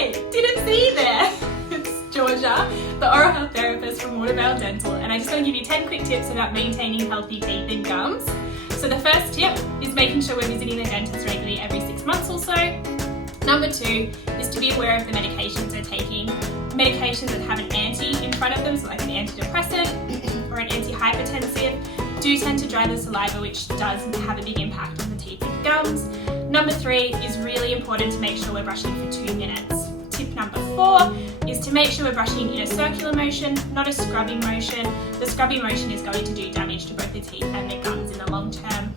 Hi, didn't see you there. It's Georgia, the oral health therapist from Watervale Dental, and I just want to give you 10 quick tips about maintaining healthy teeth and gums. So the first tip is making sure we're visiting the dentist regularly every 6 months or so. Number 2 is to be aware of the medications they're taking. Medications that have an anti in front of them, so like an antidepressant or an antihypertensive, do tend to dry the saliva, which does have a big impact on the teeth and gums. Number 3 is really important to make sure we're brushing for 2 minutes. Tip number 4 is to make sure we're brushing in a circular motion, not a scrubbing motion. The scrubbing motion is going to do damage to both the teeth and the gums in the long term.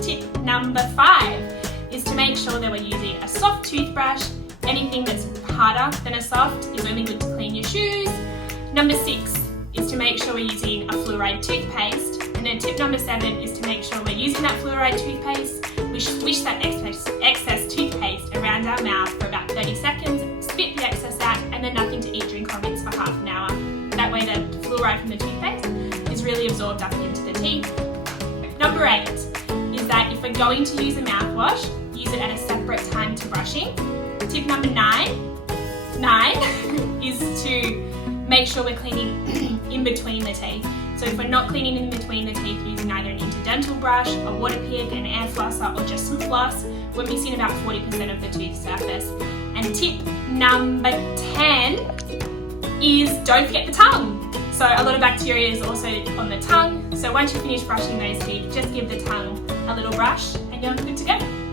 Tip number 5 is to make sure that we're using a soft toothbrush. Anything that's harder than a soft is only good to clean your shoes. Number 6 is to make sure we're using a fluoride toothpaste. And then tip number 7 is to make sure we're using that fluoride toothpaste. We swish that excess toothpaste around our mouth for about 30 seconds, spit the excess out, and then nothing to eat, drink or rinse for half an hour. That way the fluoride from the toothpaste is really absorbed up into the teeth. Number 8 is that if we're going to use a mouthwash, use it at a separate time to brushing. Tip number 9 is to make sure we're cleaning in between the teeth. So if we're not cleaning in between the teeth using either an interdental brush, a water pick, an air flosser, or just some floss, we're missing about 40% of the tooth surface. And tip number 10 is don't forget the tongue. So a lot of bacteria is also on the tongue. So once you finish brushing those teeth, just give the tongue a little brush and you're good to go.